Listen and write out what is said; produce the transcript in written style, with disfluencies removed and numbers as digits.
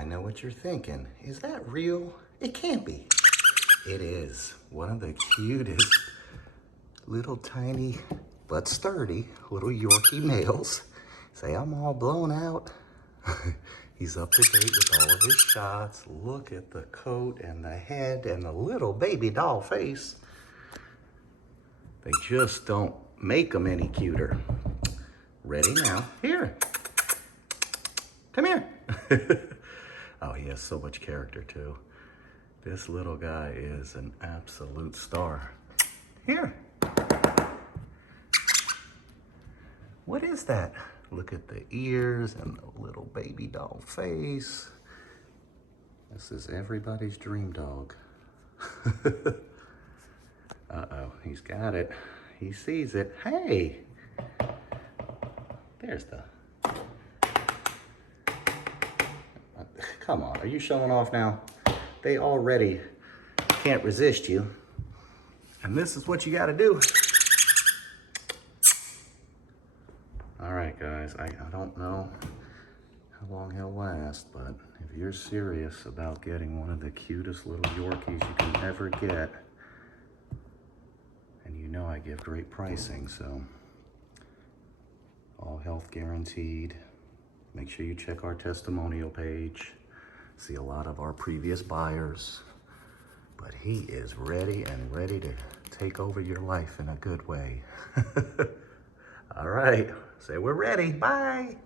I know what you're thinking. Is that real? It can't be. It is. One of the cutest little tiny but sturdy little Yorkie males. Say, I'm all blown out. He's up to date with all of his shots. Look at the coat and the head and the little baby doll face. They just don't make them any cuter. Ready now? Here. Come here. Oh, he has so much character too. This little guy is an absolute star. Here. What is that? Look at the ears and the little baby doll face. This is everybody's dream dog. Uh-oh, he's got it. He sees it. Hey! There's the... Come on, are you showing off now? They already can't resist you. And this is what you gotta do. All right, guys, I don't know how long he'll last, but if you're serious about getting one of the cutest little Yorkies you can ever get, and you know I give great pricing, so all health guaranteed. Make sure you check our testimonial page. See a lot of our previous buyers, but he is ready to take over your life in a good way. All right, say we're ready. Bye.